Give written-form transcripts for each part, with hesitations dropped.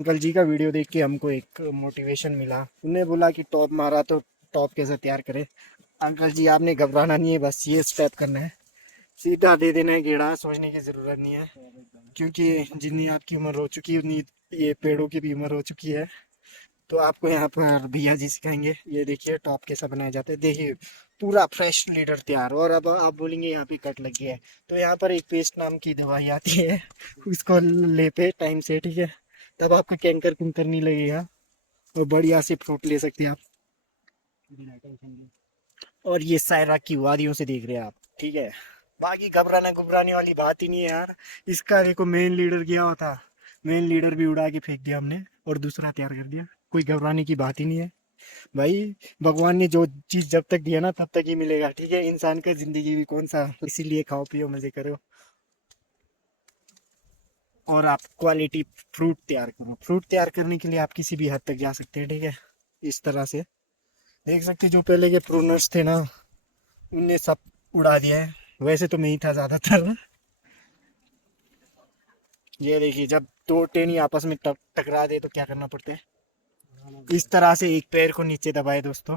Uncle जी का video देख के हमको एक मोटिवेशन मिला। उन्हें बोला कि टॉप मारा तो टॉप कैसे तैयार करे। अंकल जी आपने घबराना नहीं है, बस ये स्टेप करना है, सीधा दे देना है गेड़ा, सोचने की ज़रूरत नहीं है। क्योंकि जितनी आपकी उम्र हो चुकी है उतनी ये पेड़ों की भी उम्र हो चुकी है। तो आपको यहाँ पर भैया जी सिखाएंगे। ये देखिए टॉप कैसा बनाया जाता है, देखिए पूरा फ्रेश लीडर तैयार। और अब आप बोलेंगे यहाँ पे कट लग गया है, तो यहाँ पर एक पेस्ट नाम की दवाई आती है, उसको ले पे टाइम से, ठीक है, तब आपको कैंकर कुंकर नहीं लगेगा और बढ़िया से फ्रूट ले सकते हैं आप। और ये सायरा की वादियों से देख रहे हैं आप, ठीक है। बाकी घबराना घबराने वाली बात ही नहीं है यार। इसका देखो मेन लीडर गया हुआ था, मेन लीडर भी उड़ा के फेंक दिया हमने और दूसरा तैयार कर दिया। कोई घबराने की बात ही नहीं है भाई। भगवान ने जो चीज जब तक दिया ना तब तक ही मिलेगा, ठीक है। इंसान का जिंदगी भी कौन सा, इसीलिए खाओ पियो मजे करो और आप क्वालिटी फ्रूट तैयार करो। फ्रूट तैयार करने के लिए आप किसी भी हद तक जा सकते हैं, ठीक है। इस तरह से देख सकते हैं, जो पहले के प्रूनर्स थे ना उनने सब उड़ा दिया है। वैसे तो मैं ही था ज्यादातर। ये देखिए जब दो टेनी आपस में टकरा दे तो क्या करना पड़ता है, इस तरह से एक पैर को नीचे दबाए दोस्तों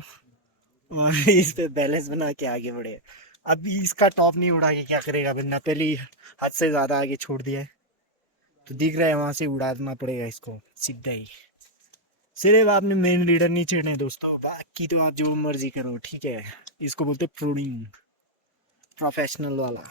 और इस पे बैलेंस बना के आगे बढ़े। अभी इसका टॉप नहीं उड़ा के क्या करेगा बंदा, पहले ही हद से ज्यादा आगे छोड़ दिया है। तो दिख रहा है वहां से उड़ाना पड़ेगा इसको सीधा ही। सिर्फ आपने मेन लीडर नहीं छेड़ने दोस्तों, बाकी तो आप जो मर्जी करो, ठीक है। इसको बोलते प्रूनिंग, प्रोफेशनल वाला।